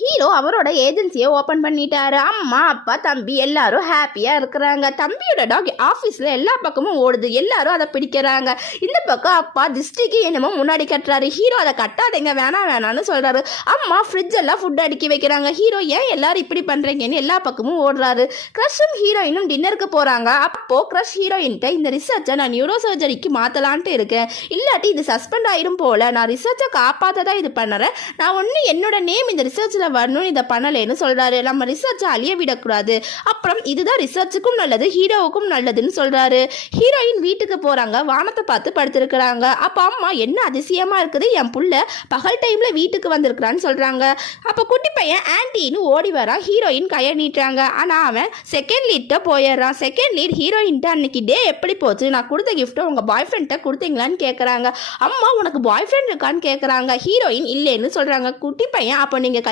Hero அவரோட ஏஜென்சியை open பண்ணிட்டாரு. அம்மா அப்பா தம்பி எல்லாரும் ஹாப்பியாக இருக்கிறாங்க. தம்பியோட டாக் ஆஃபீஸில் எல்லா பக்கமும் ஓடுது. எல்லாரும் அதை பிடிக்கிறாங்க. இந்த பக்கம் அப்பா திஸ்டிக்கு என்னமோ முன்னாடி கட்டுறாரு. ஹீரோ அதை கட்டாதீங்க, வேணாம் வேணான்னு சொல்கிறாரு. அம்மா ஃப்ரிட்ஜ் எல்லாம் ஃபுட் அடுக்கி வைக்கிறாங்க. ஹீரோ ஏன் எல்லாரும் இப்படி பண்ணுறீங்கன்னு எல்லா பக்கமும் ஓடுறாரு. க்ரஷும் ஹீரோயினும் டின்னருக்கு போகிறாங்க. அப்போது க்ரஷ் ஹீரோயின்ட்ட இந்த ரிசர்ச்சை நான் நியூரோ சர்ஜரிக்கு மாற்றலான்ட்டு இருக்கேன், இல்லாட்டி இது சஸ்பெண்ட் ஆயிரும் போல், நான் ரிசர்ச்சை காப்பாற்ற தான் இது பண்ணுறேன், நான் ஒன்று என்னோட நேம் இந்த ரிசர்ச்சில் வரணும் இதை பண்ணலேன்னு சொல்றாரு. நம்ம ரிசர்ச்சை அழிய விடக்கூடாது, அப்புறம் இதுதான் ரிசர்ச்சுக்கும் நல்லது ஹீரோவுக்கும் நல்லதுன்னு சொல்றாரு. ஹீரோயின் வீட்டுக்கு போறாங்க. வானத்தை பார்த்து படுத்திருக்கிறாங்க. அப்ப அம்மா என்ன அதிசயமா இருக்குது, என் புள்ள பகல் டைம்ல வீட்டுக்கு வந்திருக்கிறான்னு சொல்றாங்க. அப்ப குட்டி பையன் ஆன்டின்னு ஓடி வரான். ஹீரோயின் கையை நீட்டுறாங்க. ஆனா அவன் செகண்ட் லீட்ட போயிடுறான். செகண்ட் லீட் ஹீரோயின்ட்ட அன்னைக்கு டே எப்படி போச்சு, நான் கொடுத்த கிஃப்ட்டை உங்க பாய் ஃப்ரெண்ட்ட கொடுத்தீங்களான்னு கேட்கறாங்க. அம்மா உனக்கு பாய் ஃப்ரெண்ட் இருக்கான்னு கேட்கறாங்க. ஹீரோயின் இல்லைன்னு சொல்றாங்க. குட்டி பையன் அப்போ நீங்க